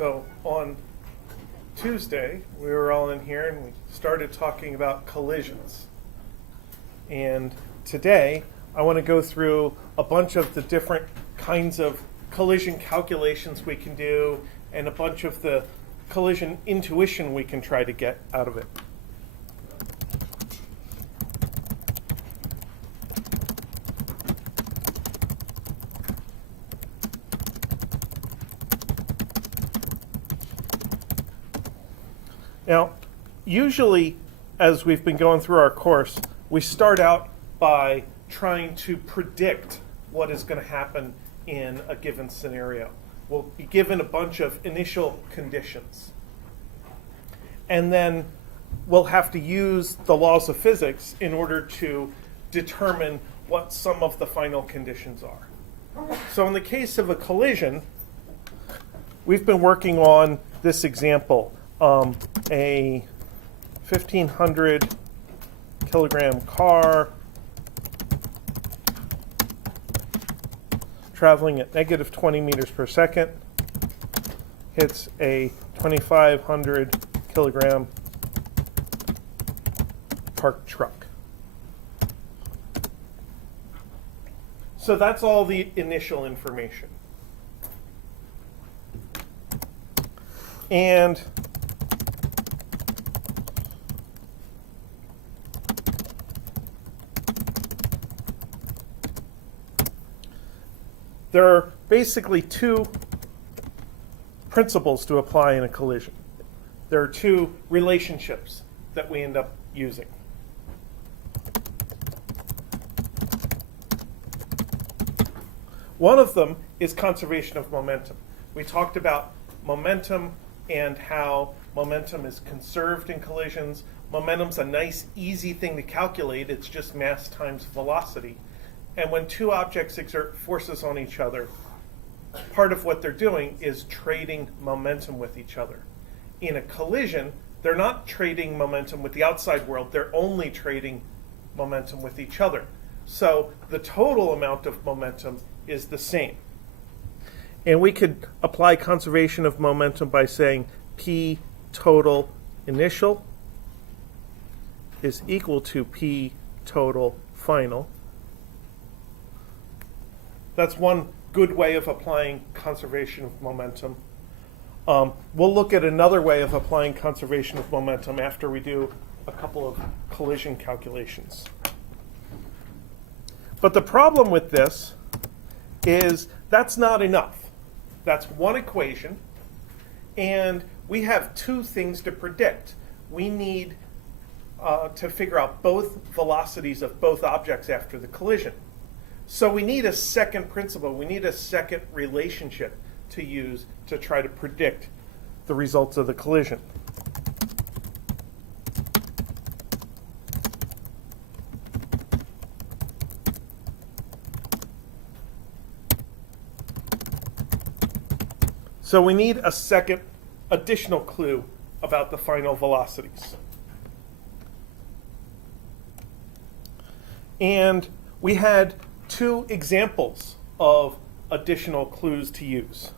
So on Tuesday, we were all in here and we started talking about collisions. And today, I want to go through a bunch of the different kinds of collision calculations we can do and a bunch of the collision intuition we can try to get out of it. Now, usually, as we've been going through our course, we start out by trying to predict what is going to happen in a given scenario. We'll be given a bunch of initial conditions. And then we'll have to use the laws of physics in order to determine what some of the final conditions are. So in the case of a collision, we've been working on this example. A 1,500 kilogram car traveling at negative 20 meters per second hits a 2,500 kilogram parked truck. So that's all the initial information. And there are basically two principles to apply in a collision. There are two relationships that we end up using. One of them is conservation of momentum. We talked about momentum and how momentum is conserved in collisions. Momentum's a nice, easy thing to calculate. It's just mass times velocity. And when two objects exert forces on each other, part of what they're doing is trading momentum with each other. In a collision, they're not trading momentum with the outside world. They're only trading momentum with each other. So the total amount of momentum is the same. And we could apply conservation of momentum by saying P total initial is equal to P total final. That's one good way of applying conservation of momentum. We'll look at another way of applying conservation of momentum after we do a couple of collision calculations. But the problem with this is that's not enough. That's one equation, and we have two things to predict. We need to figure out both velocities of both objects after the collision. So we need a second principle. We need a second relationship to use to try to predict the results of the collision. So we need a second additional clue about the final velocities. And we had two examples of additional clues to use.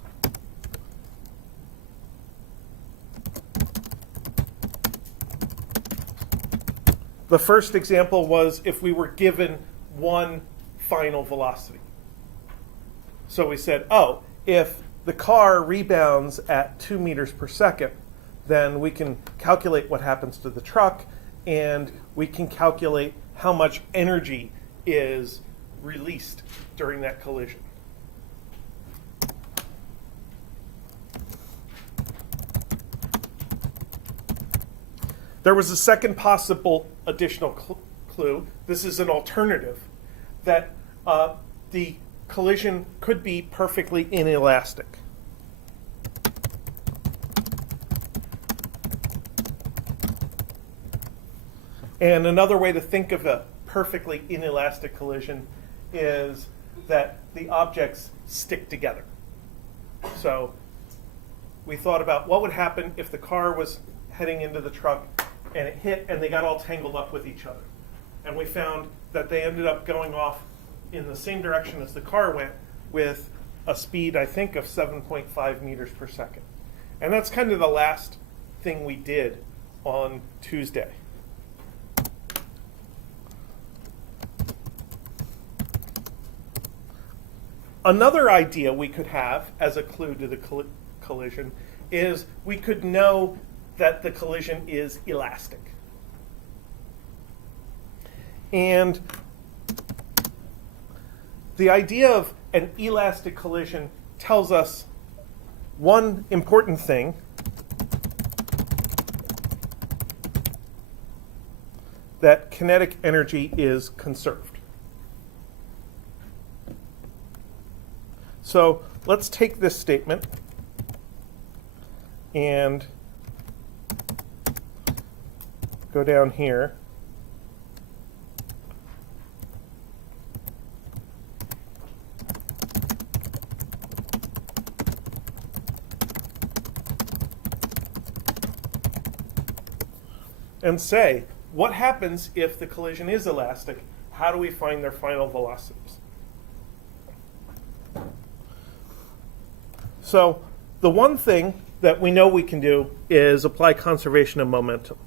The first example was if we were given one final velocity. So we said, oh, if the car rebounds at 2 meters per second, then we can calculate what happens to the truck, and we can calculate how much energy is released during that collision. There was a second possible additional clue. This is an alternative, that the collision could be perfectly inelastic. And another way to think of a perfectly inelastic collision is that the objects stick together. So we thought about what would happen if the car was heading into the truck and it hit and they got all tangled up with each other. And we found that they ended up going off in the same direction as the car went with a speed, I think, of 7.5 meters per second. And that's kind of the last thing we did on Tuesday. Another idea we could have as a clue to the collision is we could know that the collision is elastic. And the idea of an elastic collision tells us one important thing, that kinetic energy is conserved. So let's take this statement and go down here. And say, what happens if the collision is elastic? How do we find their final velocities? So the one thing that we know we can do is apply conservation of momentum.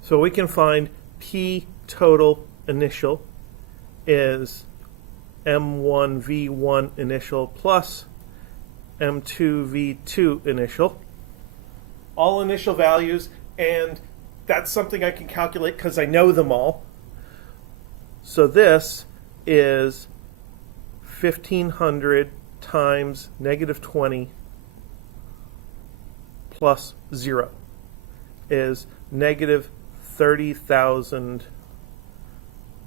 So we can find P total initial is M1V1 initial plus M2V2 initial. All initial values, and that's something I can calculate because I know them all. So this is 1500 times negative 20 plus 0 is negative 30,000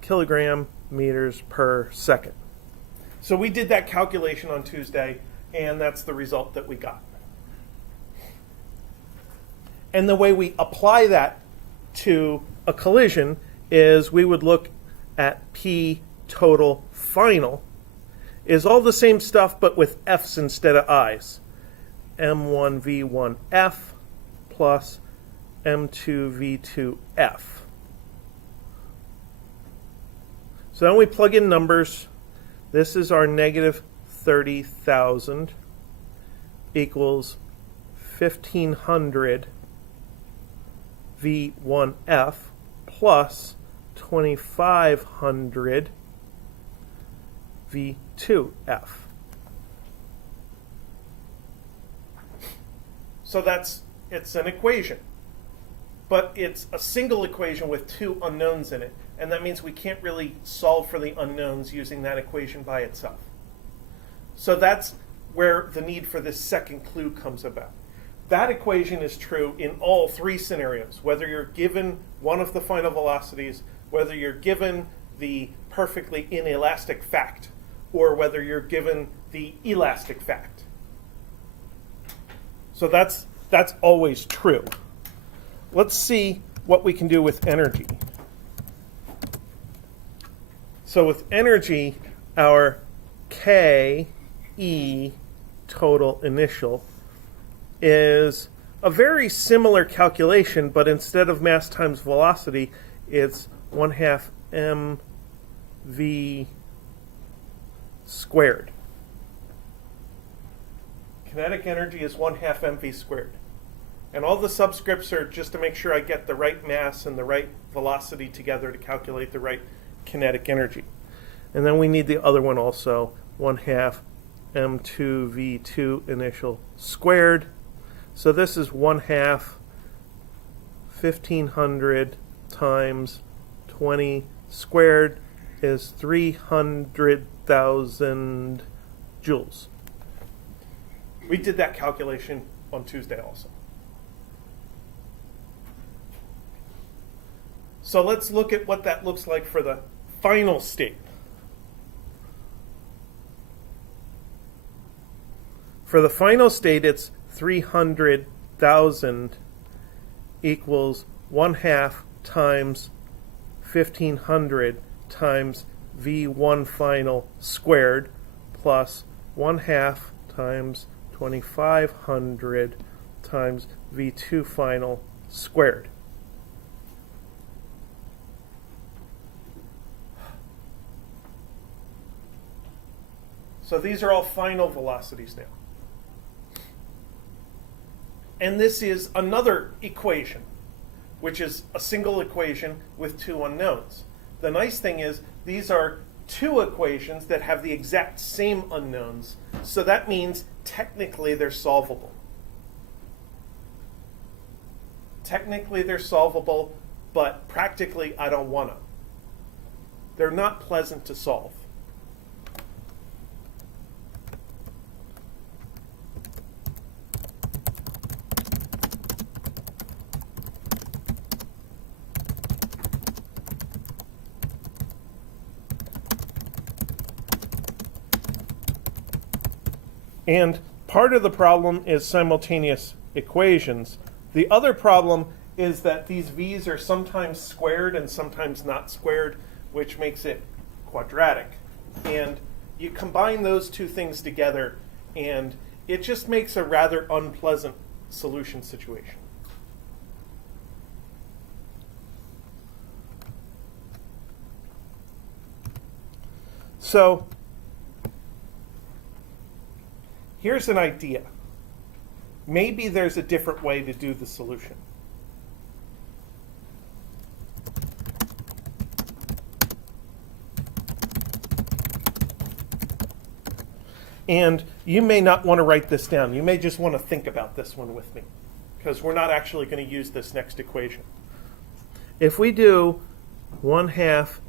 kilogram meters per second. So we did that calculation on Tuesday, and that's the result that we got. And the way we apply that to a collision is we would look at P total final is all the same stuff but with F's instead of I's. M1V1F plus M2V2F. So then we plug in numbers. This is our negative 30,000 equals 1500 V1F plus 2500 V2F. So it's an equation, but it's a single equation with two unknowns in it, and that means we can't really solve for the unknowns using that equation by itself. So that's where the need for this second clue comes about. That equation is true in all three scenarios, whether you're given one of the final velocities, whether you're given the perfectly inelastic fact, or whether you're given the elastic fact. So that's always true. Let's see what we can do with energy. So with energy, our K, E, total initial, is a very similar calculation, but instead of mass times velocity, it's 1/2 mv squared. Kinetic energy is 1/2 mv squared. And all the subscripts are just to make sure I get the right mass and the right velocity together to calculate the right kinetic energy. And then we need the other one also, 1/2 m2v2 initial squared. So this is 1/2 1500 times 20 squared is 300,000 joules. We did that calculation on Tuesday also. So let's look at what that looks like for the final state. For the final state, it's 300,000 equals 1/2 times 1500 times V1 final squared plus 1/2 times 2500 times V2 final squared. So these are all final velocities now. And this is another equation, which is a single equation with two unknowns. The nice thing is these are two equations that have the exact same unknowns, so that means technically they're solvable. Technically they're solvable, but practically I don't want to. They're not pleasant to solve. And part of the problem is simultaneous equations. The other problem is that these v's are sometimes squared and sometimes not squared, which makes it quadratic. And you combine those two things together, and it just makes a rather unpleasant solution situation. So here's an idea. Maybe there's a different way to do the solution. And you may not want to write this down. You may just want to think about this one with me, because we're not actually going to use this next equation. If we do 1/2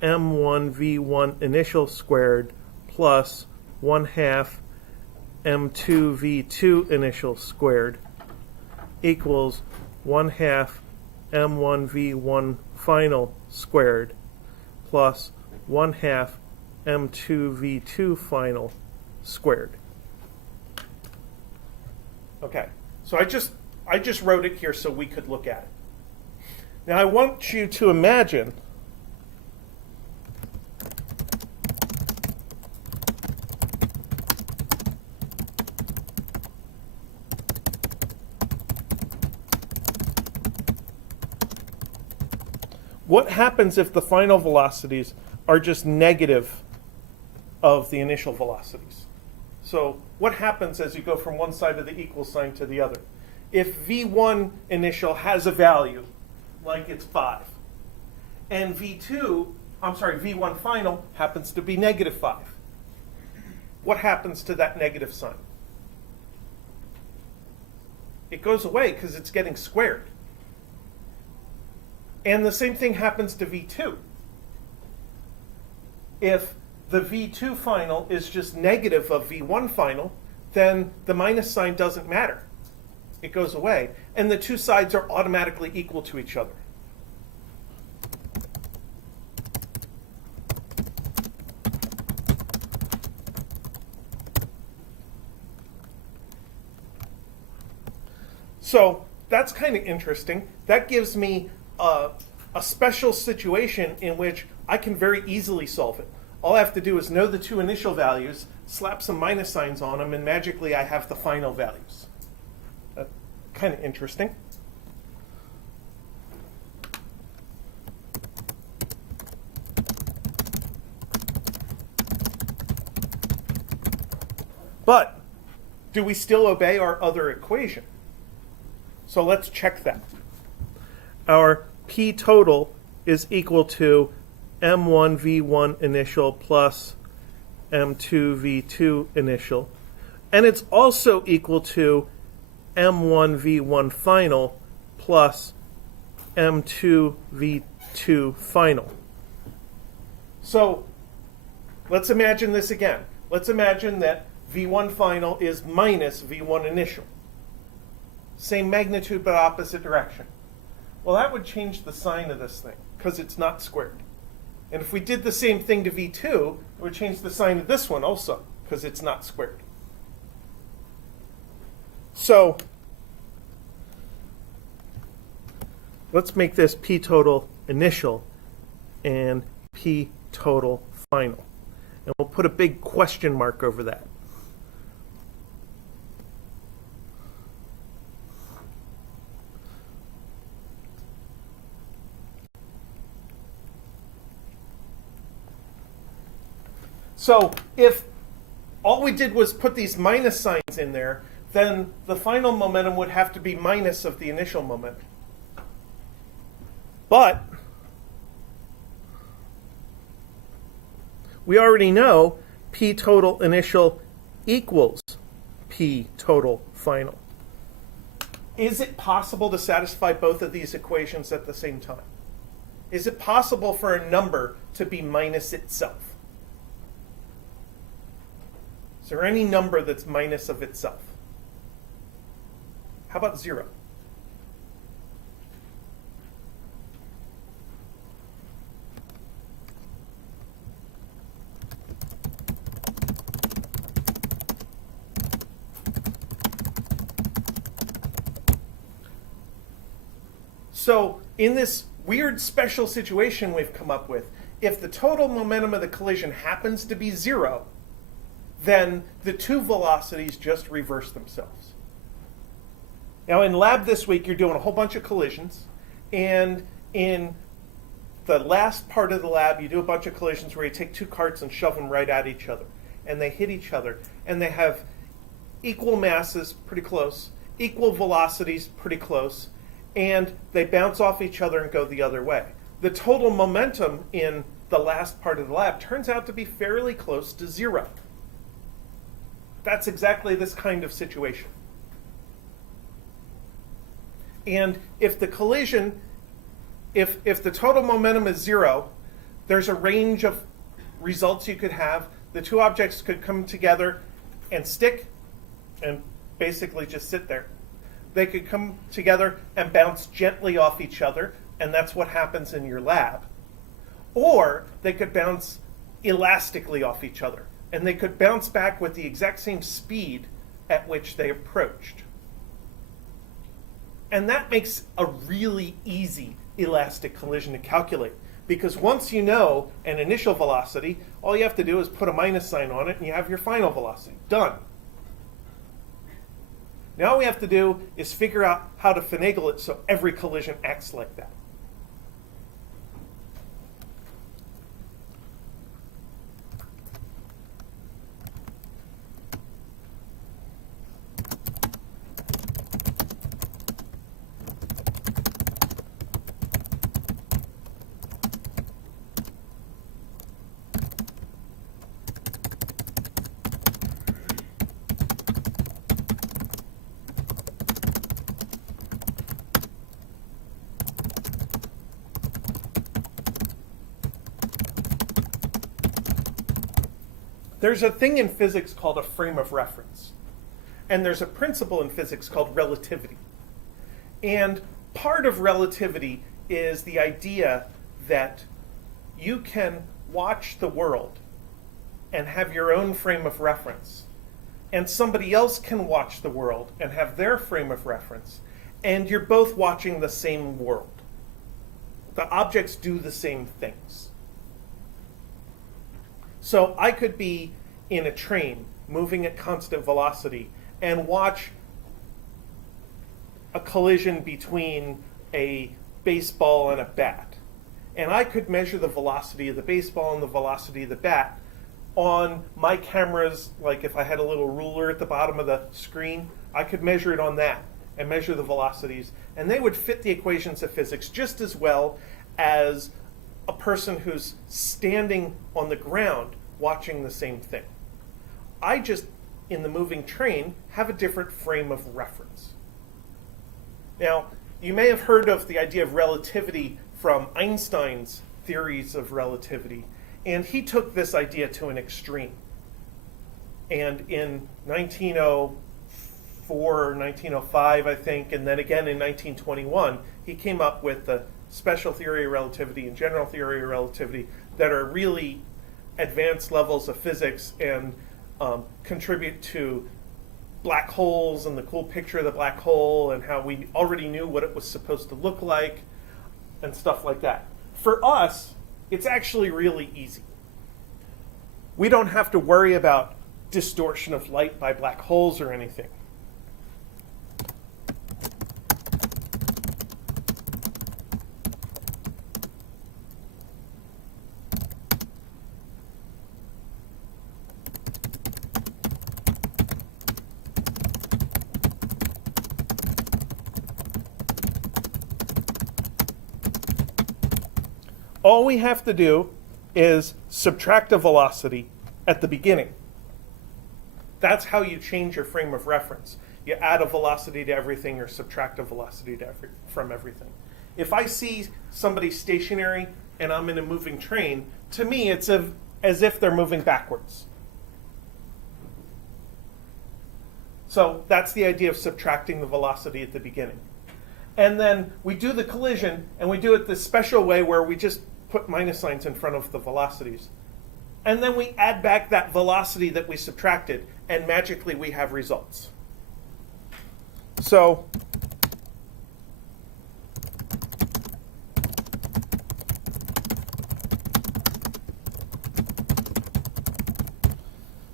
m1v1 initial squared plus 1/2 m2v2 initial squared equals 1/2 m1v1 final squared plus 1/2 m2v2 final squared. Okay, so I just wrote it here so we could look at it. Now I want you to imagine what happens if the final velocities are just negative of the initial velocities. So what happens as you go from one side of the equal sign to the other? If v1 initial has a value, like it's 5, and v1 final happens to be -5, what happens to that negative sign? It goes away because it's getting squared. And the same thing happens to v2. If the v2 final is just negative of v1 final, then the minus sign doesn't matter. It goes away. And the two sides are automatically equal to each other. So that's kind of interesting. That gives me a special situation in which I can very easily solve it. All I have to do is know the two initial values, slap some minus signs on them, and magically I have the final values. Kind of interesting. But do we still obey our other equation? So let's check that. Our P total is equal to M1V1 initial plus M2V2 initial. And it's also equal to M1V1 final plus M2V2 final. So let's imagine this again. Let's imagine that V1 final is minus V1 initial. Same magnitude but opposite direction. Well, that would change the sign of this thing because it's not squared. And if we did the same thing to V2, it would change the sign of this one also because it's not squared. So let's make this P total initial and P total final. And we'll put a big question mark over that. So if all we did was put these minus signs in there, then the final momentum would have to be minus of the initial momentum. But we already know P total initial equals P total final. Is it possible to satisfy both of these equations at the same time? Is it possible for a number to be minus itself? Is there any number that's minus of itself? How about 0? So in this weird special situation we've come up with, if the total momentum of the collision happens to be 0, then the two velocities just reverse themselves. Now in lab this week, you're doing a whole bunch of collisions, and in the last part of the lab, you do a bunch of collisions where you take two carts and shove them right at each other, and they hit each other, and they have equal masses, pretty close, equal velocities, pretty close, and they bounce off each other and go the other way. The total momentum in the last part of the lab turns out to be fairly close to 0. That's exactly this kind of situation. And if the collision, if the total momentum is 0, there's a range of results you could have. The two objects could come together and stick and basically just sit there. They could come together and bounce gently off each other, and that's what happens in your lab. Or they could bounce elastically off each other, and they could bounce back with the exact same speed at which they approached. And that makes a really easy elastic collision to calculate, because once you know an initial velocity, all you have to do is put a minus sign on it and you have your final velocity. Done. Now all we have to do is figure out how to finagle it so every collision acts like that. There's a thing in physics called a frame of reference. And there's a principle in physics called relativity. And part of relativity is the idea that you can watch the world and have your own frame of reference, and somebody else can watch the world and have their frame of reference, and you're both watching the same world. The objects do the same things. So I could be in a train moving at constant velocity and watch a collision between a baseball and a bat. And I could measure the velocity of the baseball and the velocity of the bat on my cameras. Like if I had a little ruler at the bottom of the screen, I could measure it on that and measure the velocities. And they would fit the equations of physics just as well as a person who's standing on the ground watching the same thing. I just, in the moving train, have a different frame of reference. Now, you may have heard of the idea of relativity from Einstein's theories of relativity, and he took this idea to an extreme. And in 1904 or 1905, I think, and then again in 1921, he came up with the special theory of relativity and general theory of relativity that are really advanced levels of physics and contribute to black holes and the cool picture of the black hole and how we already knew what it was supposed to look like and stuff like that. For us, it's actually really easy. We don't have to worry about distortion of light by black holes or anything. all we have to do is subtract a velocity at the beginning. That's how you change your frame of reference. You add a velocity to everything or subtract a velocity from everything. If I see somebody stationary and I'm in a moving train, to me it's as if they're moving backwards. So that's the idea of subtracting the velocity at the beginning. And then we do the collision, and we do it this special way where we just put minus signs in front of the velocities. And then we add back that velocity that we subtracted, and magically we have results. So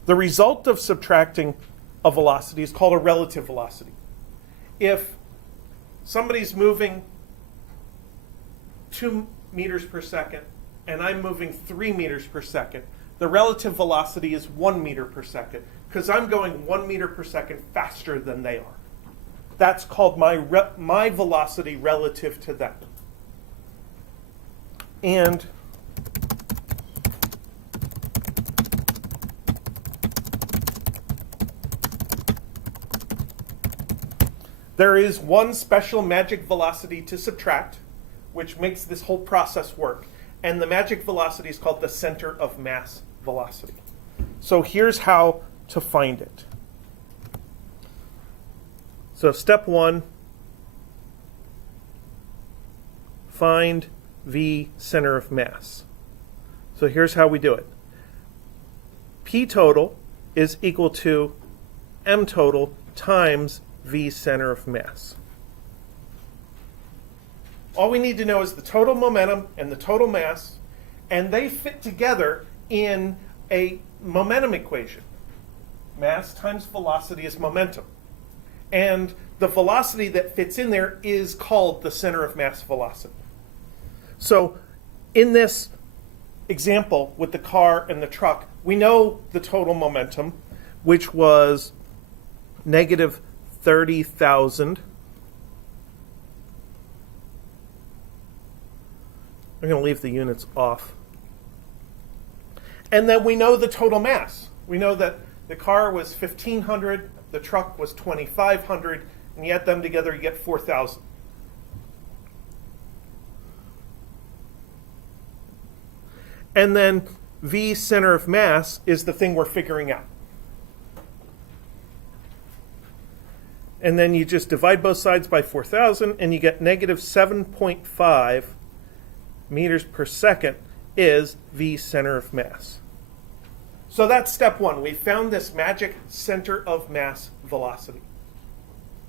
the result of subtracting a velocity is called a relative velocity. If somebody's moving 2 meters per second and I'm moving 3 meters per second, the relative velocity is 1 meter per second because I'm going 1 meter per second faster than they are. That's called my velocity relative to them. And there is one special magic velocity to subtract, which makes this whole process work. And the magic velocity is called the center of mass velocity. So here's how to find it. So step 1, find V center of mass. So here's how we do it. P total is equal to M total times V center of mass. All we need to know is the total momentum and the total mass, and they fit together in a momentum equation. Mass times velocity is momentum. And the velocity that fits in there is called the center of mass velocity. So in this example with the car and the truck, we know the total momentum, which was negative 30,000. I'm going to leave the units off. And then we know the total mass. We know that the car was 1,500, the truck was 2,500, and you add them together, you get 4,000. And then V center of mass is the thing we're figuring out. And then you just divide both sides by 4,000, and you get negative 7.5 meters per second is V center of mass. So that's step 1. We found this magic center of mass velocity.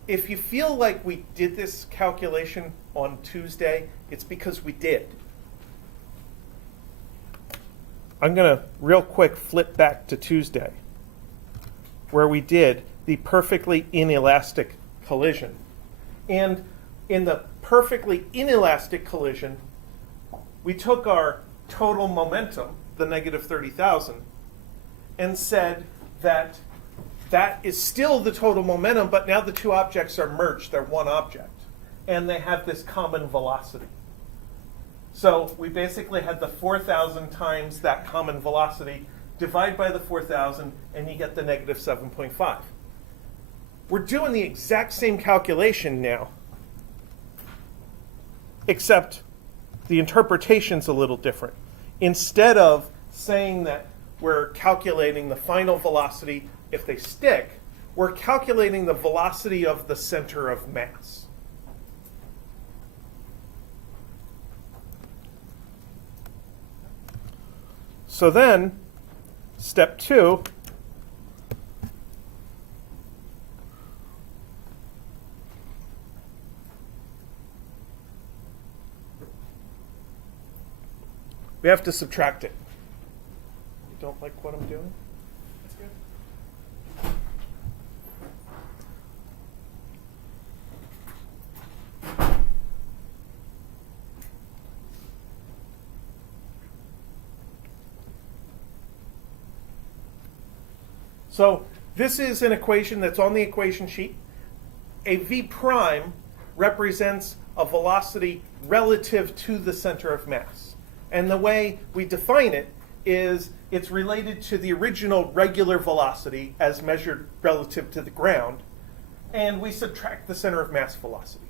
If you feel like we did this calculation on Tuesday, it's because we did. I'm going to real quick flip back to Tuesday, where we did the perfectly inelastic collision. And in the perfectly inelastic collision, we took our total momentum, the negative 30,000, and said that that is still the total momentum, but now the two objects are merged. They're one object. And they have this common velocity. So we basically had the 4,000 times that common velocity, divide by the 4,000, and you get the negative 7.5. We're doing the exact same calculation now, except the interpretation's a little different. Instead of saying that we're calculating the final velocity if they stick, we're calculating the velocity of the center of mass. So then, step 2, we have to subtract it. You don't like what I'm doing? That's good. So this is an equation that's on the equation sheet. A v prime represents a velocity relative to the center of mass. And the way we define it is it's related to the original regular velocity as measured relative to the ground, and we subtract the center of mass velocity.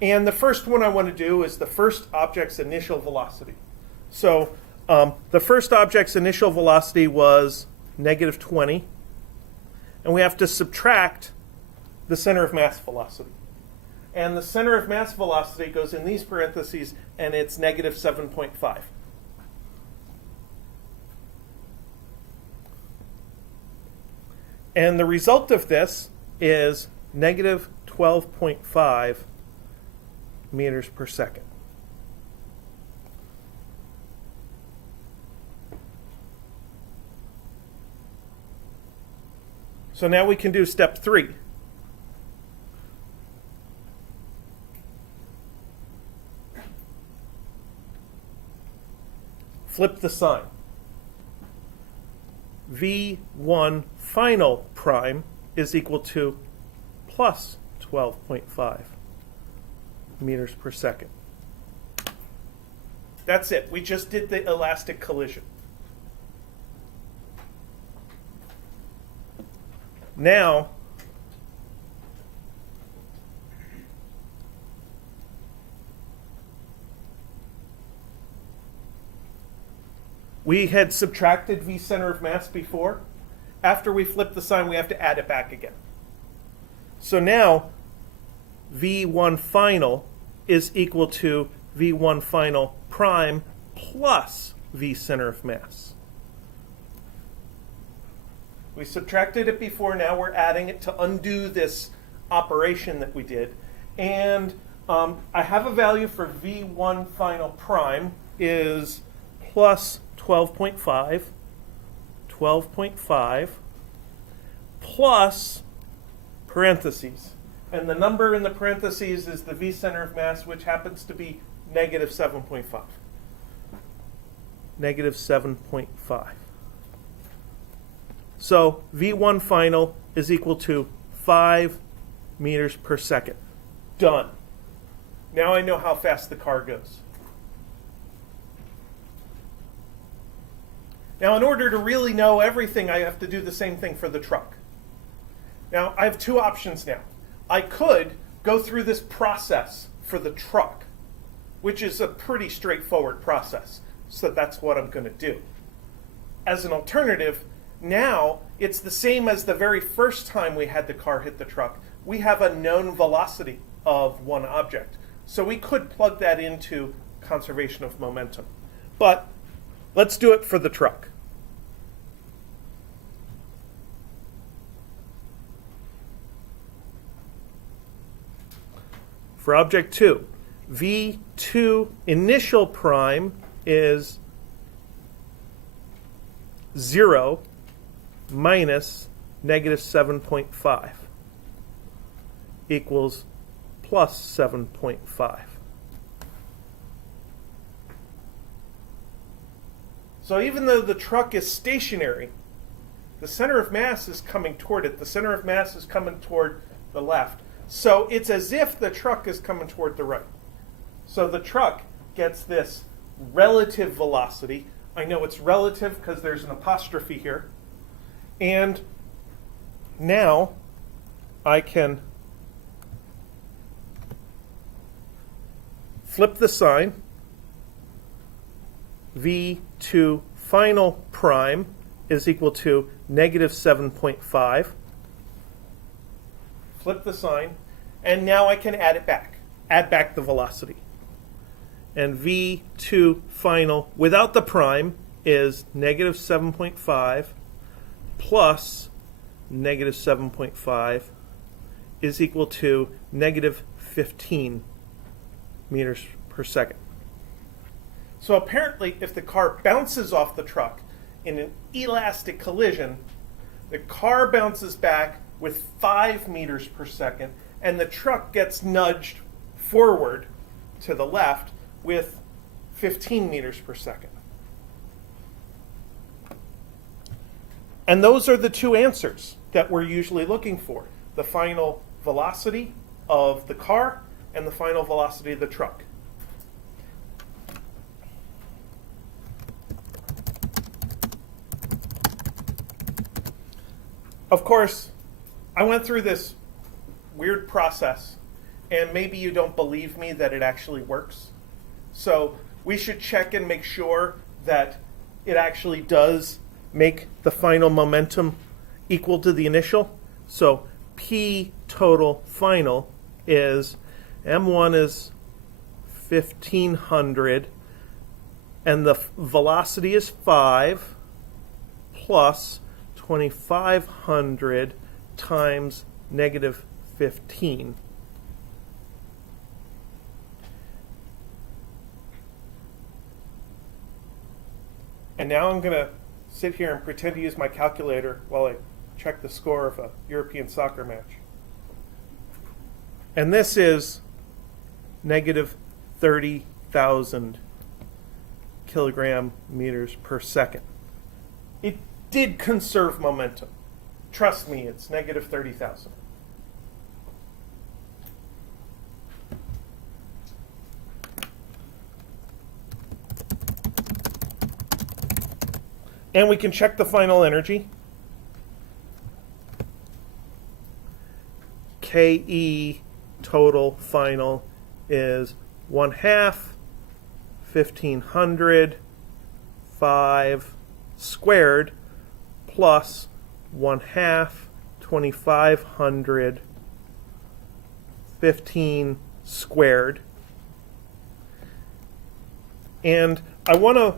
And the first one I want to do is the first object's initial velocity. So the first object's initial velocity was negative 20, and we have to subtract the center of mass velocity. And the center of mass velocity goes in these parentheses, and it's negative 7.5. And the result of this is negative 12.5 meters per second. So now we can do step 3. Flip the sign. V1 final prime is equal to plus 12.5 meters per second. That's it. We just did the elastic collision. Now, we had subtracted V center of mass before. After we flip the sign, we have to add it back again. So now, V1 final is equal to V1 final prime plus V center of mass. We subtracted it before, now we're adding it to undo this operation that we did. And I have a value for V1 final prime is plus 12.5 plus parentheses. And the number in the parentheses is the V center of mass, which happens to be negative 7.5. Negative 7.5. So V1 final is equal to 5 meters per second. Done. Now I know how fast the car goes. Now, in order to really know everything, I have to do the same thing for the truck. Now, I have two options now. I could go through this process for the truck, which is a pretty straightforward process. So that's what I'm going to do. As an alternative, now it's the same as the very first time we had the car hit the truck. We have a known velocity of one object. So we could plug that into conservation of momentum. But let's do it for the truck. For object 2, V2 initial prime is 0 minus negative 7.5 equals plus 7.5. So even though the truck is stationary, the center of mass is coming toward it. The center of mass is coming toward the left. So it's as if the truck is coming toward the right. So the truck gets this relative velocity. I know it's relative because there's an apostrophe here. And now I can flip the sign. V2 final prime is equal to negative 7.5. Flip the sign, and now I can add it back. Add back the velocity. And V2 final without the prime is negative 7.5 plus negative 7.5 is equal to negative 15 meters per second. So apparently, if the car bounces off the truck in an elastic collision, the car bounces back with 5 meters per second, and the truck gets nudged forward to the left with 15 meters per second. And those are the two answers that we're usually looking for: the final velocity of the car and the final velocity of the truck. of course, I went through this weird process, and maybe you don't believe me that it actually works. So we should check and make sure that it actually does make the final momentum equal to the initial. So P total final is, M1 is 1500, and the velocity is 5 plus 2500 times negative 15. And now I'm going to sit here and pretend to use my calculator while I check the score of a European soccer match. And this is negative 30,000 kilogram meters per second. It did conserve momentum. Trust me, it's negative 30,000. And we can check the final energy. KE total final is 1/2 1500 5 squared plus 1/2 2500 15 squared. And I want to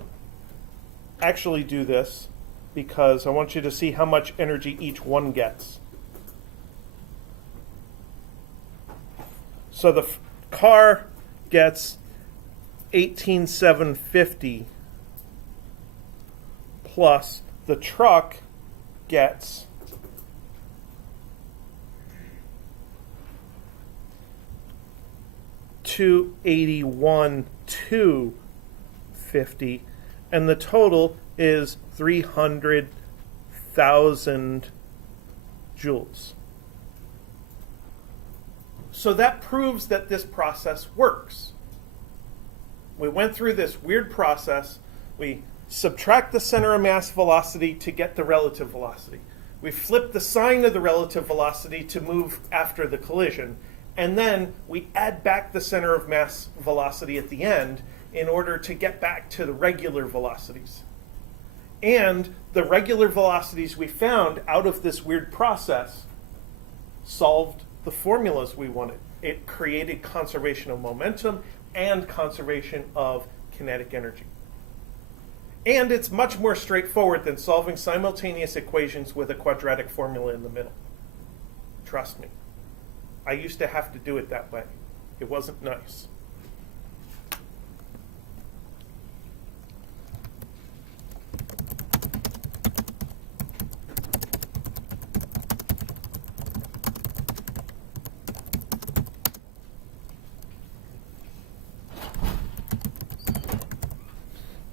actually do this because I want you to see how much energy each one gets. So the car gets 18,750 plus the truck gets 281,250, and the total is 300,000 joules. So that proves that this process works. We went through this weird process. We subtract the center of mass velocity to get the relative velocity. We flip the sign of the relative velocity to move after the collision. And then we add back the center of mass velocity at the end in order to get back to the regular velocities. And the regular velocities we found out of this weird process solved the formulas we wanted. It created conservation of momentum and conservation of kinetic energy. And it's much more straightforward than solving simultaneous equations with a quadratic formula in the middle. Trust me. I used to have to do it that way. It wasn't nice.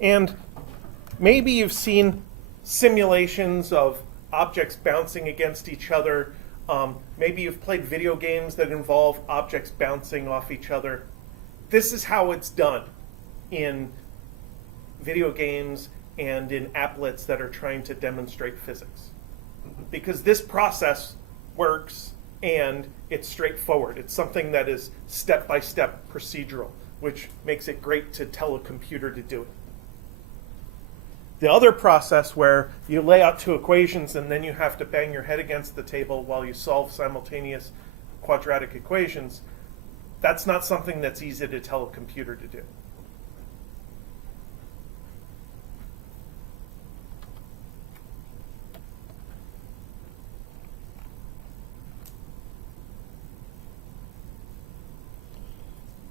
And maybe you've seen simulations of objects bouncing against each other. Maybe you've played video games that involve objects bouncing off each other. This is how it's done in video games and in applets that are trying to demonstrate physics. Because this process works and it's straightforward. It's something that is step-by-step procedural, which makes it great to tell a computer to do it. The other process where you lay out two equations and then you have to bang your head against the table while you solve simultaneous quadratic equations, that's not something that's easy to tell a computer to do.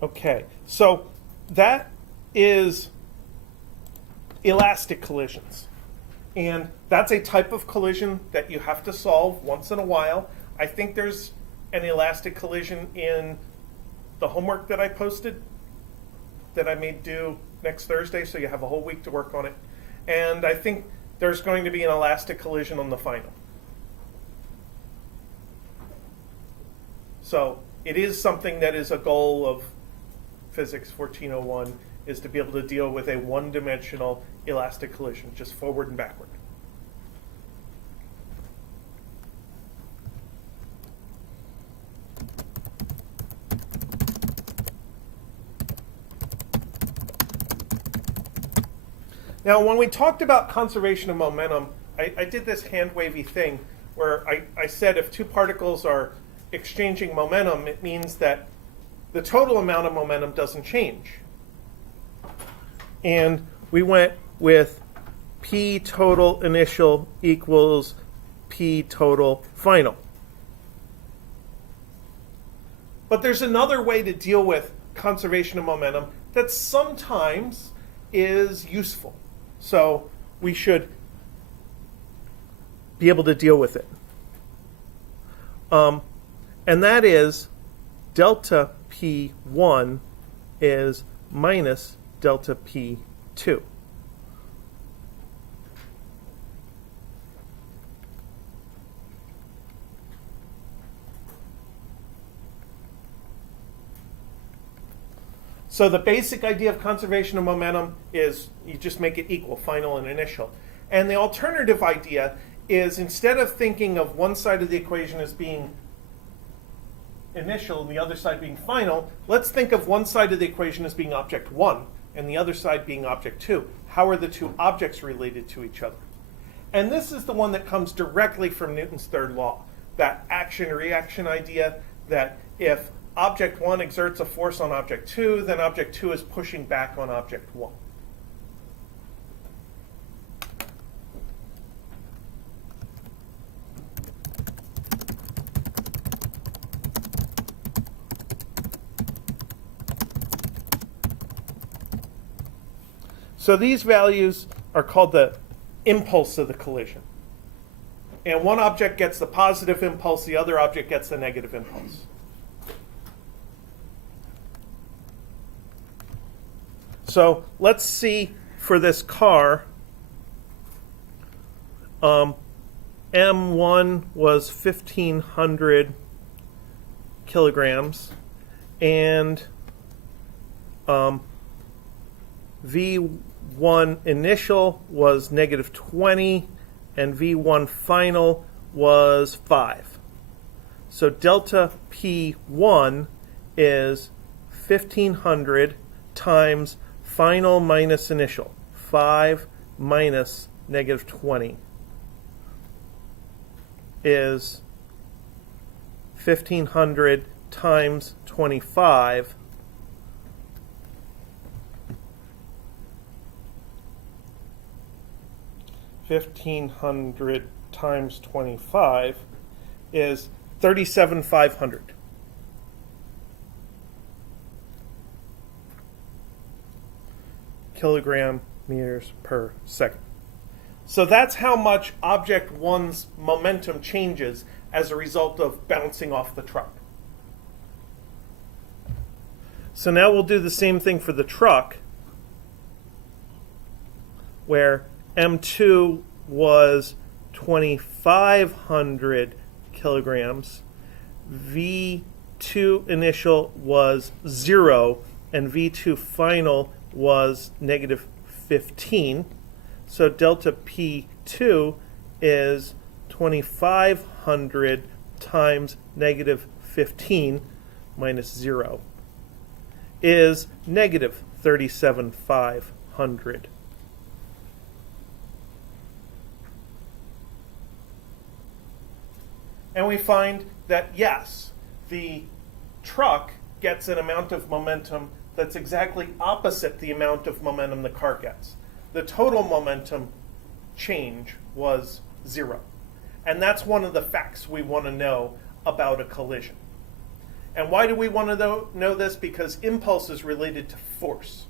Okay, so that is elastic collisions. And that's a type of collision that you have to solve once in a while. I think there's an elastic collision in the homework that I posted that I made due next Thursday, so you have a whole week to work on it. And I think there's going to be an elastic collision on the final. So it is something that is a goal of Physics 1401, is to be able to deal with a one-dimensional elastic collision, just forward and backward. Now, when we talked about conservation of momentum, I did this hand-wavy thing where I said if two particles are exchanging momentum, it means that the total amount of momentum doesn't change. And we went with P total initial equals P total final. But there's another way to deal with conservation of momentum that sometimes is useful. So we should be able to deal with it. And that is delta P1 is minus delta P2. So the basic idea of conservation of momentum is you just make it equal, final and initial. And the alternative idea is instead of thinking of one side of the equation as being initial and the other side being final, let's think of one side of the equation as being object 1 and the other side being object 2. How are the two objects related to each other? And this is the one that comes directly from Newton's third law, that action-reaction idea that if object 1 exerts a force on object 2, then object 2 is pushing back on object 1. So these values are called the impulse of the collision. And one object gets the positive impulse, the other object gets the negative impulse. So let's see for this car, M1 was 1,500 kilograms, and V1 initial was negative 20, and V1 final was 5. So delta P1 is 1,500 times final minus initial, 5 minus negative 20 is 1,500 times 25, $1,500 times 25 is 37,500. Kilogram meters per second. So that's how much object 1's momentum changes as a result of bouncing off the truck. So now we'll do the same thing for the truck, where M2 was 2,500 kilograms, V2 initial was 0, and V2 final was negative 15. So delta P2 is 2,500 times negative 15 minus 0 is negative 37,500. And we find that, yes, the truck gets an amount of momentum that's exactly opposite the amount of momentum the car gets. The total momentum change was 0. And that's one of the facts we want to know about a collision. And why do we want to know this? Because impulse is related to force.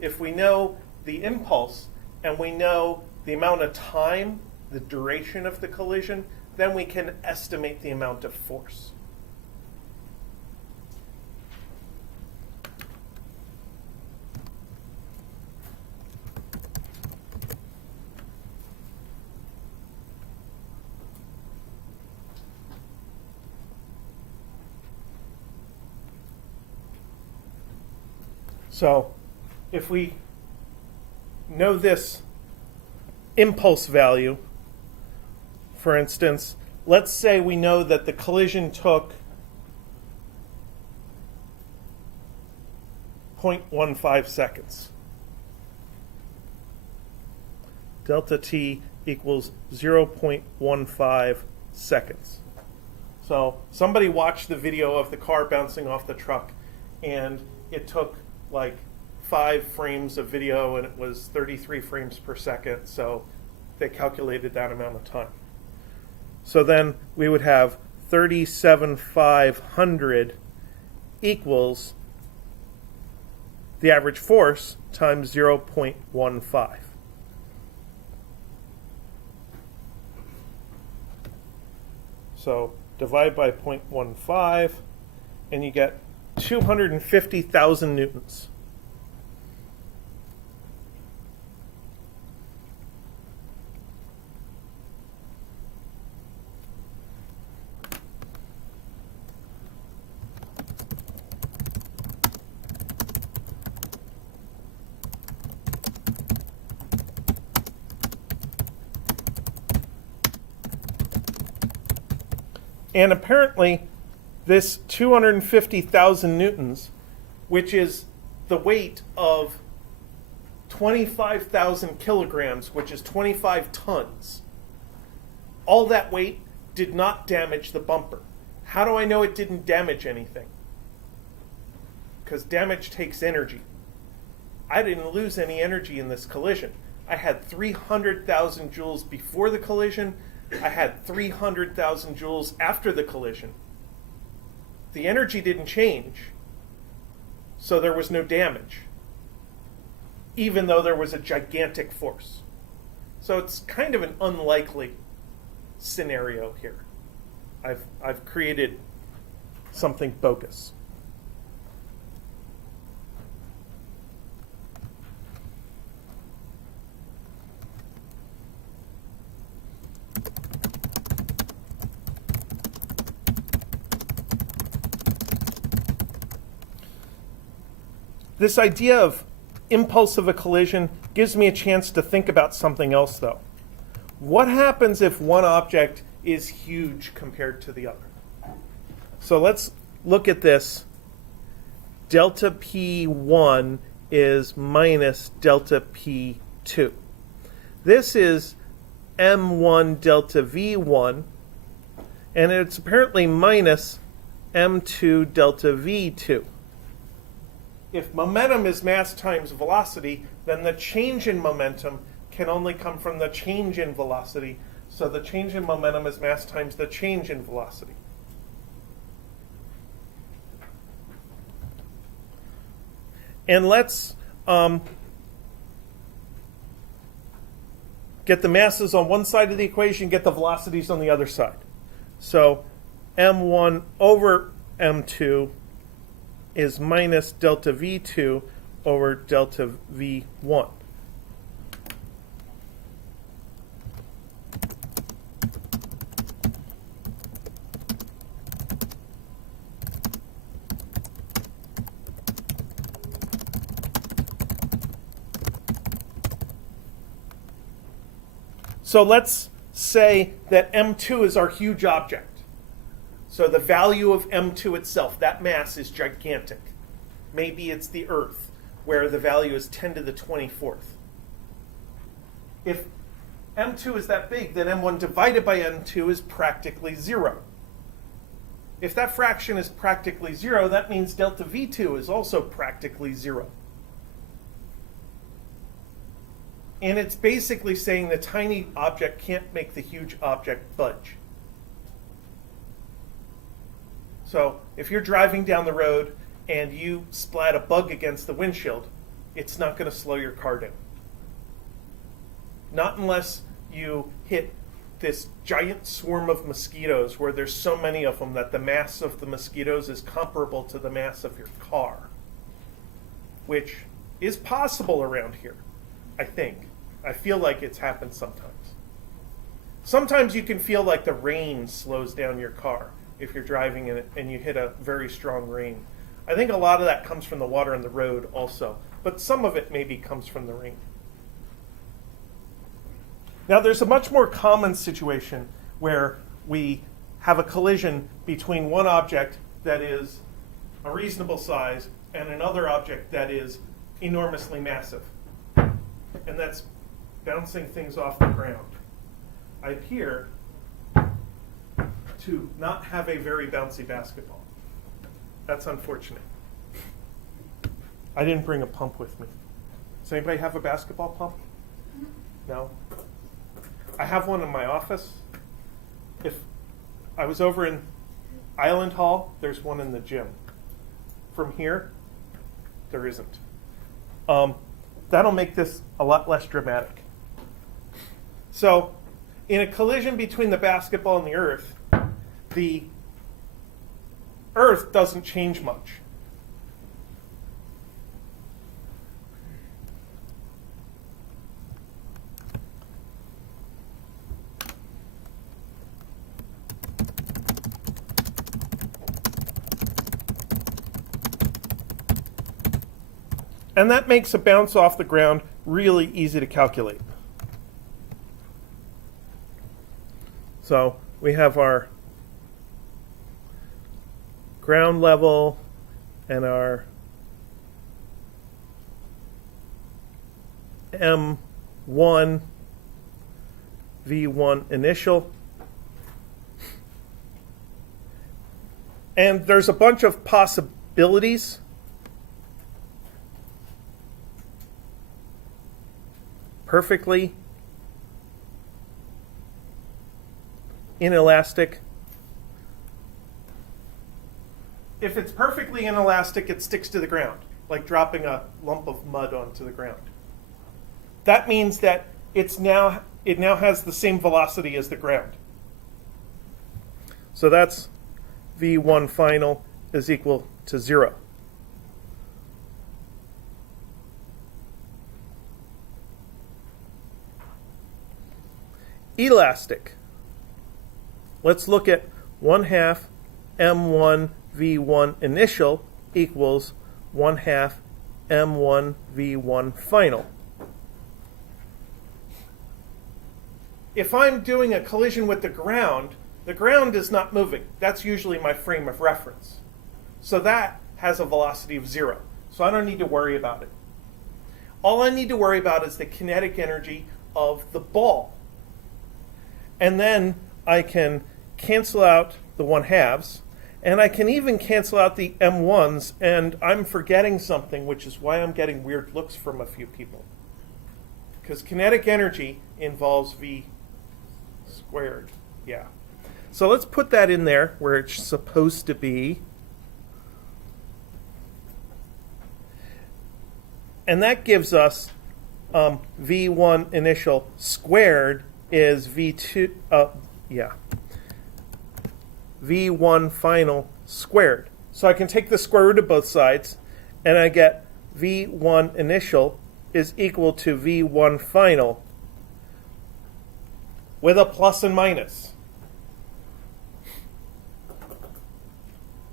If we know the impulse and we know the amount of time, the duration of the collision, then we can estimate the amount of force. So if we know this impulse value, for instance, let's say we know that the collision took 0.15 seconds. delta t equals 0.15 seconds. So somebody watched the video of the car bouncing off the truck, and it took like 5 frames of video, and it was 33 frames per second, so they calculated that amount of time. So then we would have 37,500 equals the average force times 0.15. So divide by 0.15, and you get 250,000 newtons. And apparently, this 250,000 newtons, which is the weight of 25,000 kilograms, which is 25 tons, all that weight did not damage the bumper. How do I know it didn't damage anything? Because damage takes energy. I didn't lose any energy in this collision. I had 300,000 joules before the collision. I had 300,000 joules after the collision. The energy didn't change, so there was no damage, even though there was a gigantic force. So it's kind of an unlikely scenario here. I've created something bogus. This idea of impulse of a collision gives me a chance to think about something else, though. What happens if one object is huge compared to the other? So let's look at this. Delta P1 is minus delta P2. This is M1 delta V1, and it's apparently minus M2 delta V2. If momentum is mass times velocity, then the change in momentum can only come from the change in velocity. So the change in momentum is mass times the change in velocity. And let's get the masses on one side of the equation, get the velocities on the other side. So M1 over M2 is minus delta V2 over delta V1. So let's say that M2 is our huge object. So the value of M2 itself, that mass, is gigantic. Maybe it's the Earth, where the value is 10 to the 24th. If M2 is that big, then M1 divided by M2 is practically 0. If that fraction is practically 0, that means delta V2 is also practically 0. And it's basically saying the tiny object can't make the huge object budge. So if you're driving down the road and you splat a bug against the windshield, it's not going to slow your car down. Not unless you hit this giant swarm of mosquitoes where there's so many of them that the mass of the mosquitoes is comparable to the mass of your car, which is possible around here, I think. I feel like it's happened sometimes. Sometimes you can feel like the rain slows down your car if you're driving in it and you hit a very strong rain. I think a lot of that comes from the water on the road also, but some of it maybe comes from the rain. Now there's a much more common situation where we have a collision between one object that is a reasonable size and another object that is enormously massive. And that's bouncing things off the ground. I appear to not have a very bouncy basketball. That's unfortunate. I didn't bring a pump with me. Does anybody have a basketball pump? No? I have one in my office. If I was over in Island Hall, there's one in the gym. From here, there isn't. That'll make this a lot less dramatic. So, in a collision between the basketball and the earth doesn't change much. And that makes a bounce off the ground really easy to calculate. So we have our ground level and our M1, V1 initial. And there's a bunch of possibilities. Perfectly inelastic. If it's perfectly inelastic, it sticks to the ground, like dropping a lump of mud onto the ground. That means that it now has the same velocity as the ground. So that's V1 final is equal to 0. Elastic. Let's look at 1/2 M1 V1 initial equals 1/2 M1 V1 final. If I'm doing a collision with the ground is not moving. That's usually my frame of reference. So that has a velocity of 0. So I don't need to worry about it. All I need to worry about is the kinetic energy of the ball. And then I can cancel out the 1/2s, and I can even cancel out the M1s, and I'm forgetting something, which is why I'm getting weird looks from a few people. Because kinetic energy involves V squared. Yeah. So let's put that in there where it's supposed to be. And that gives us V1 initial squared is V2, V1 final squared. So I can take the square root of both sides, and I get V1 initial is equal to V1 final with a plus and minus.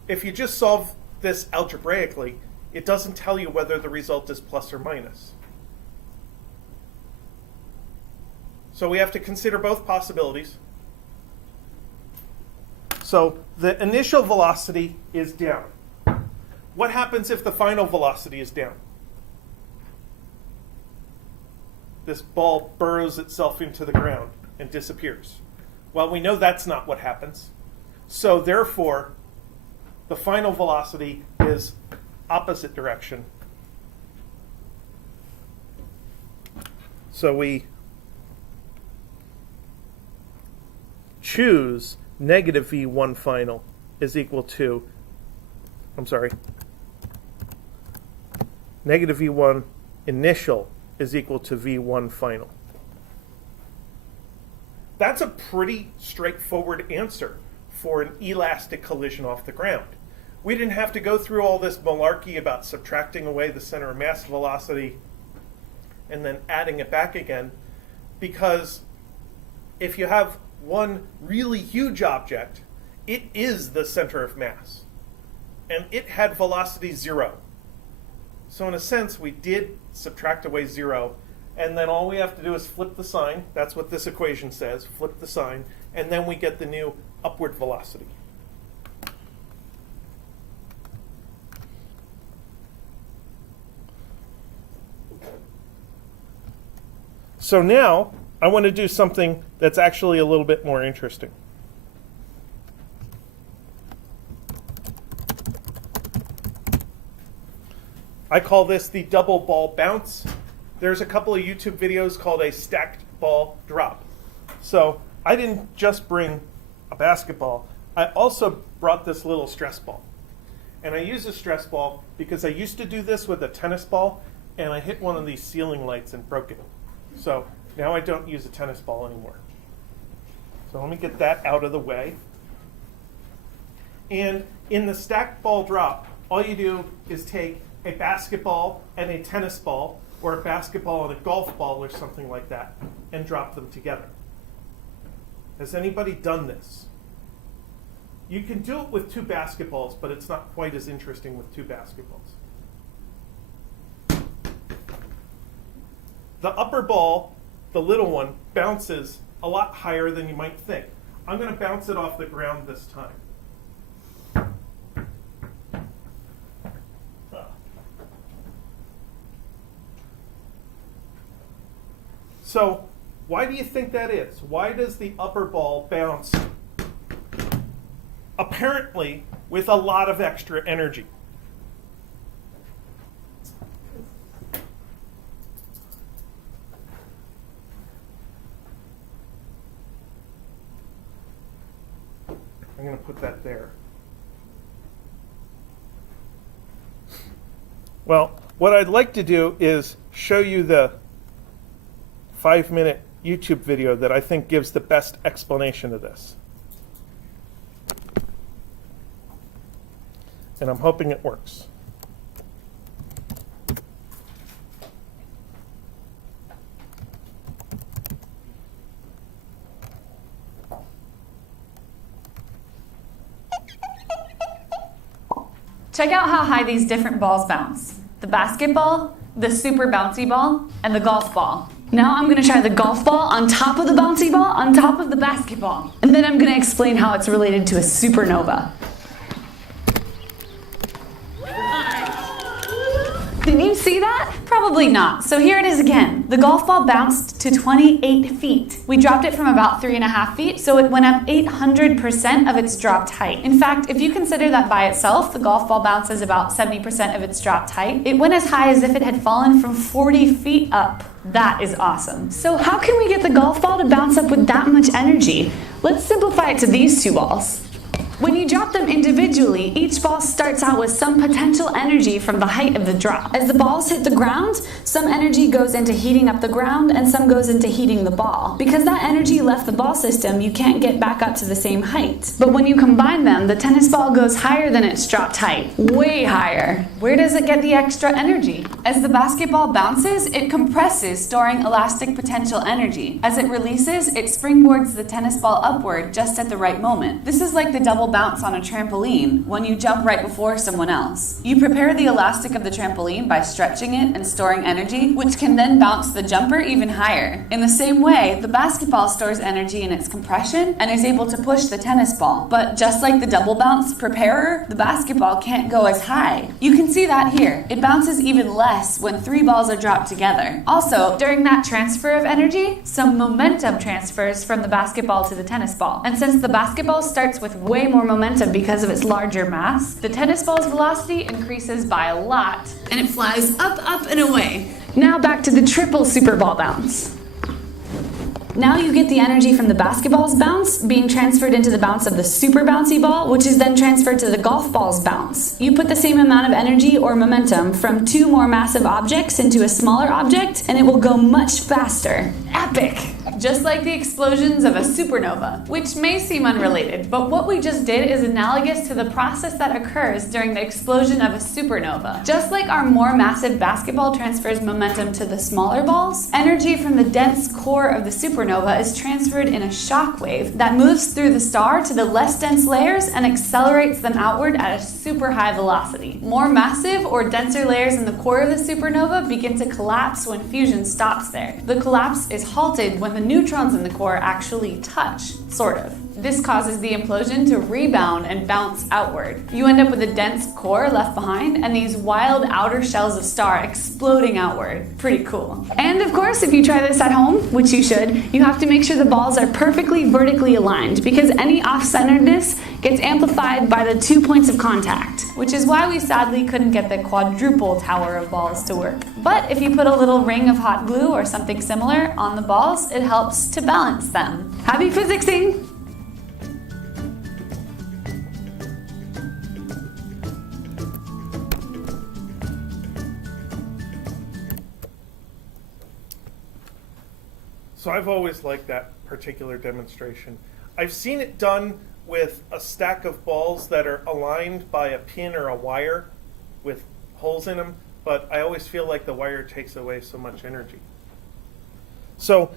If you just solve this algebraically, it doesn't tell you whether the result is plus or minus. So we have to consider both possibilities. So the initial velocity is down. What happens if the final velocity is down? This ball burrows itself into the ground and disappears. Well, we know that's not what happens. So therefore, the final velocity is opposite direction. So we choose negative V1 final is equal to, negative V1 initial is equal to V1 final. That's a pretty straightforward answer for an elastic collision off the ground. We didn't have to go through all this malarkey about subtracting away the center of mass velocity and then adding it back again, because if you have one really huge object, it is the center of mass, and it had velocity 0. So in a sense, we did subtract away 0, and then all we have to do is flip the sign. That's what this equation says, flip the sign, and then we get the new upward velocity. So now I want to do something that's actually a little bit more interesting. I call this the double ball bounce. There's a couple of YouTube videos called a stacked ball drop. So I didn't just bring a basketball, I also brought this little stress ball. And I use a stress ball because I used to do this with a tennis ball, and I hit one of these ceiling lights and broke it. So now I don't use a tennis ball anymore. So let me get that out of the way. And in the stacked ball drop, all you do is take a basketball and a tennis ball, or a basketball and a golf ball or something like that, and drop them together. Has anybody done this? You can do it with two basketballs, but it's not quite as interesting with two basketballs. The upper ball, the little one, bounces a lot higher than you might think. I'm going to bounce it off the ground this time. So why do you think that is? Why does the upper ball bounce apparently with a lot of extra energy? I'm going to put that there. Well, what I'd like to do is show you the 5-minute YouTube video that I think gives the best explanation of this. And I'm hoping it works. Check out how high these different balls bounce. The basketball, the super bouncy ball, and the golf ball. Now I'm going to try the golf ball on top of the bouncy ball on top of the basketball. And then I'm going to explain how it's related to a supernova. Did you see that? Probably not. So here it is again. The golf ball bounced to 28 feet. We dropped it from about 3.5 feet, so it went up 800% of its dropped height. In fact, if you consider that by itself, the golf ball bounces about 70% of its dropped height. It went as high as if it had fallen from 40 feet up. That is awesome. So how can we get the golf ball to bounce up with that much energy? Let's simplify it to these two balls. When you drop them individually, each ball starts out with some potential energy from the height of the drop. As the balls hit the ground, some energy goes into heating up the ground and some goes into heating the ball. Because that energy left the ball system, you can't get back up to the same height. But when you combine them, the tennis ball goes higher than its dropped height. Way higher. Where does it get the extra energy? As the basketball bounces, it compresses, storing elastic potential energy. As it releases, it springboards the tennis ball upward just at the right moment. This is like the double bounce on a trampoline when you jump right before someone else. You prepare the elastic of the trampoline by stretching it and storing energy, which can then bounce the jumper even higher. In the same way, the basketball stores energy in its compression and is able to push the tennis ball. But just like the double bounce preparer, the basketball can't go as high. You can see that here. It bounces even less when 3 balls are dropped together. Also, during that transfer of energy, some momentum transfers from the basketball to the tennis ball. And since the basketball starts with way more momentum because of its larger mass, the tennis ball's velocity increases by a lot, and it flies up, up, and away. Now back to the triple super ball bounce. Now you get the energy from the basketball's bounce being transferred into the bounce of the super bouncy ball, which is then transferred to the golf ball's bounce. You put the same amount of energy or momentum from 2 more massive objects into a smaller object, and it will go much faster. Epic! Just like the explosions of a supernova, which may seem unrelated, but what we just did is analogous to the process that occurs during the explosion of a supernova. Just like our more massive basketball transfers momentum to the smaller balls, energy from the dense core of the supernova is transferred in a shock wave that moves through the star to the less dense layers and accelerates them outward at a super high velocity. More massive or denser layers in the core of the supernova begin to collapse when fusion stops there. The collapse is halted when the neutrons in the core actually touch, sort of. This causes the implosion to rebound and bounce outward. You end up with a dense core left behind and these wild outer shells of star exploding outward. Pretty cool. And of course, if you try this at home, which you should, you have to make sure the balls are perfectly vertically aligned because any off-centeredness gets amplified by the 2 points of contact, which is why we sadly couldn't get the quadruple tower of balls to work. But if you put a little ring of hot glue or something similar on the balls, it helps to balance them. Happy physicsing! So I've always liked that particular demonstration. I've seen it done with a stack of balls that are aligned by a pin or a wire with holes in them, but I always feel like the wire takes away so much energy. So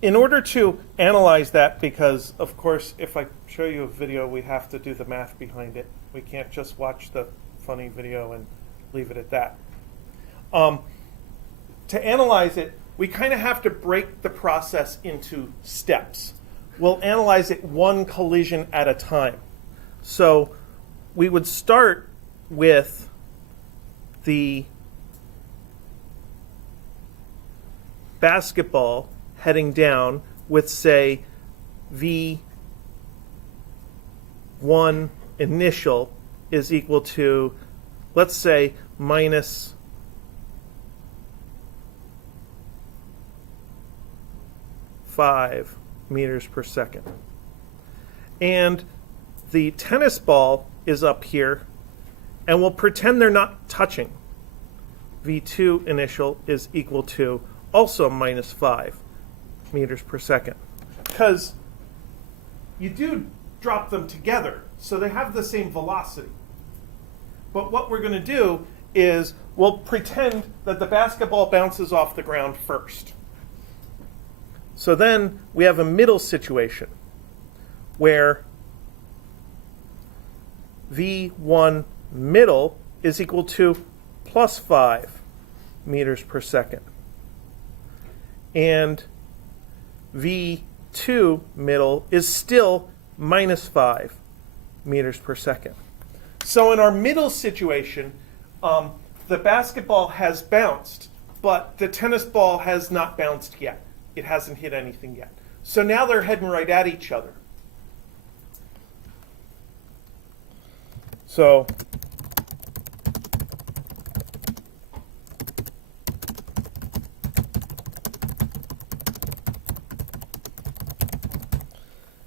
in order to analyze that, because of course if I show you a video we have to do the math behind it. We can't just watch the funny video and leave it at that. To analyze it, we kind of have to break the process into steps. We'll analyze it one collision at a time. So we would start with the basketball heading down with, say, V1 initial is equal to, let's say, minus -5 meters per second. And the tennis ball is up here, and we'll pretend they're not touching. V2 initial is equal to also -5 meters per second. Because you do drop them together, so they have the same velocity. But what we're going to do is we'll pretend that the basketball bounces off the ground first. So then we have a middle situation where V1 middle is equal to +5 meters per second. And V2 middle is still -5 meters per second. So in our middle situation, the basketball has bounced, but the tennis ball has not bounced yet. It hasn't hit anything yet. So now they're heading right at each other. So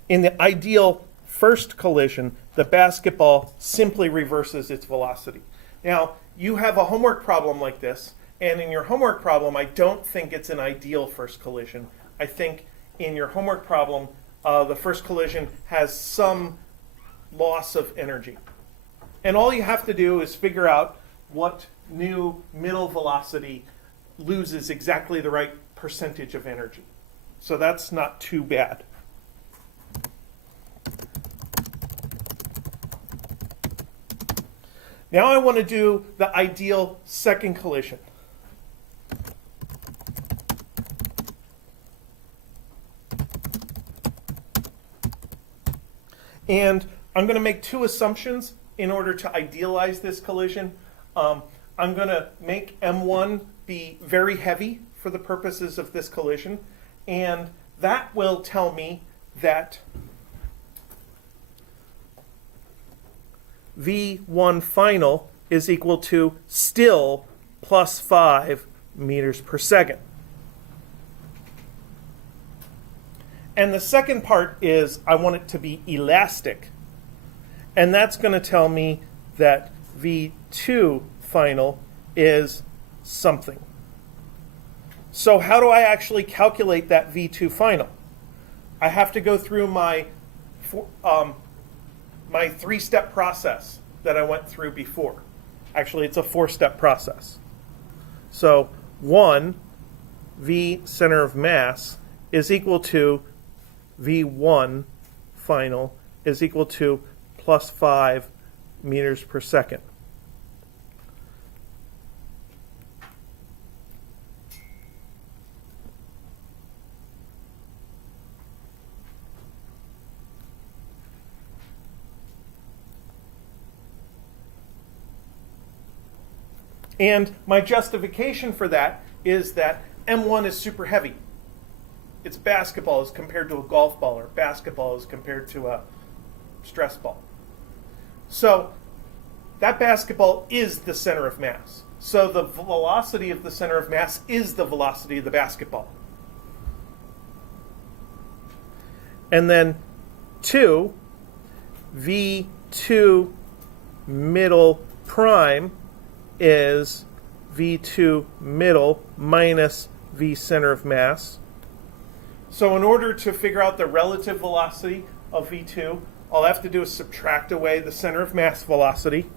in the ideal first collision, the basketball simply reverses its velocity. Now, you have a homework problem like this, and in your homework problem, I don't think it's an ideal first collision. I think in your homework problem, the first collision has some loss of energy. And all you have to do is figure out what new middle velocity loses exactly the right percentage of energy. So that's not too bad. Now I want to do the ideal second collision. And I'm going to make two assumptions in order to idealize this collision. I'm going to make M1 be very heavy for the purposes of this collision, and that will tell me that V1 final is equal to still +5 meters per second. And the second part is I want it to be elastic. And that's going to tell me that V2 final is something. So how do I actually calculate that V2 final? I have to go through my three-step process that I went through before. Actually, it's a four-step process. So 1, V center of mass is equal to V1 final is equal to +5 meters per second. And my justification for that is that M1 is super heavy. It's basketball as compared to a golf ball, or basketball as compared to a stress ball. So that basketball is the center of mass. So the velocity of the center of mass is the velocity of the basketball. And then 2, V2 middle prime is V2 middle minus V center of mass. So in order to figure out the relative velocity of V2, all I have to do is subtract away the center of mass velocity.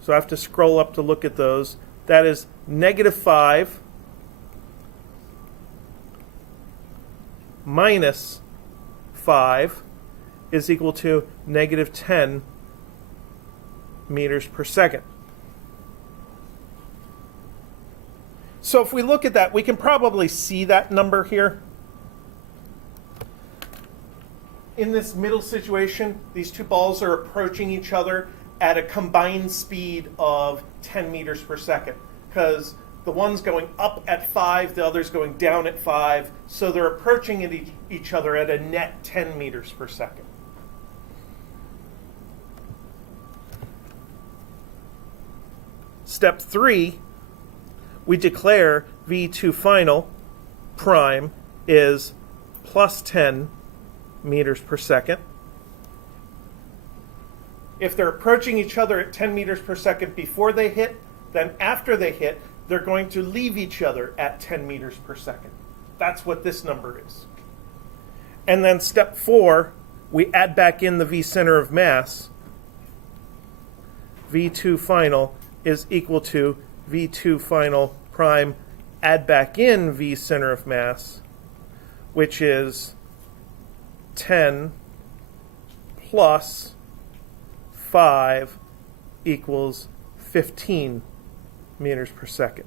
So I have to scroll up to look at those. That is -5 minus 5 is equal to -10 meters per second. So if we look at that, we can probably see that number here. In this middle situation, these two balls are approaching each other at a combined speed of 10 meters per second, because the one's going up at 5, the other's going down at 5, so they're approaching each other at a net 10 meters per second. Step 3, we declare V2 final prime is plus 10 meters per second. If they're approaching each other at 10 meters per second before they hit, then after they hit, they're going to leave each other at 10 meters per second. That's what this number is. And then step 4, we add back in the V center of mass. V2 final is equal to V2 final prime, add back in V center of mass, which is 10 plus 5 equals 15 meters per second.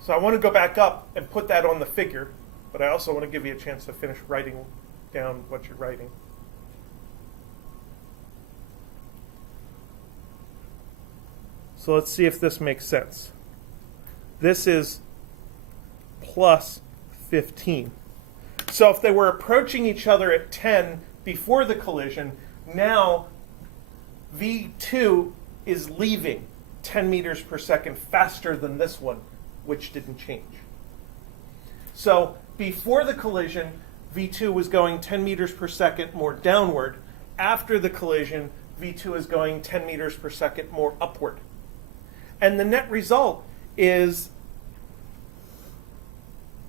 So I want to go back up and put that on the figure, but I also want to give you a chance to finish writing down what you're writing. So let's see if this makes sense. This is plus 15. So if they were approaching each other at 10 before the collision, now V2 is leaving 10 meters per second faster than this one, which didn't change. So before the collision, V2 was going 10 meters per second more downward. After the collision, V2 is going 10 meters per second more upward. And the net result is,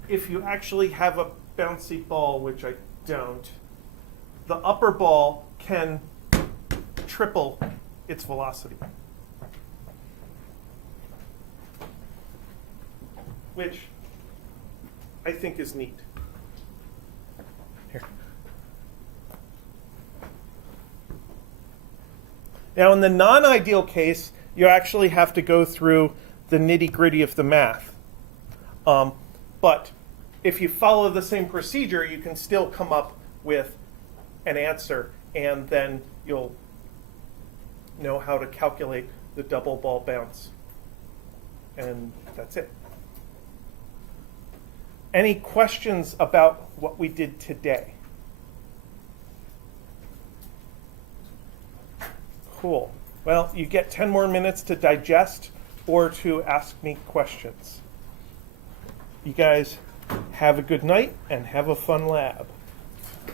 if you actually have a bouncy ball, which I don't, the upper ball can triple its velocity, which I think is neat. Here. Now, in the non-ideal case, you actually have to go through the nitty-gritty of the math. But if you follow the same procedure, you can still come up with an answer, and then you'll know how to calculate the double ball bounce. And that's it. Any questions about what we did today? Cool. Well, you get 10 more minutes to digest or to ask me questions. You guys have a good night and have a fun lab.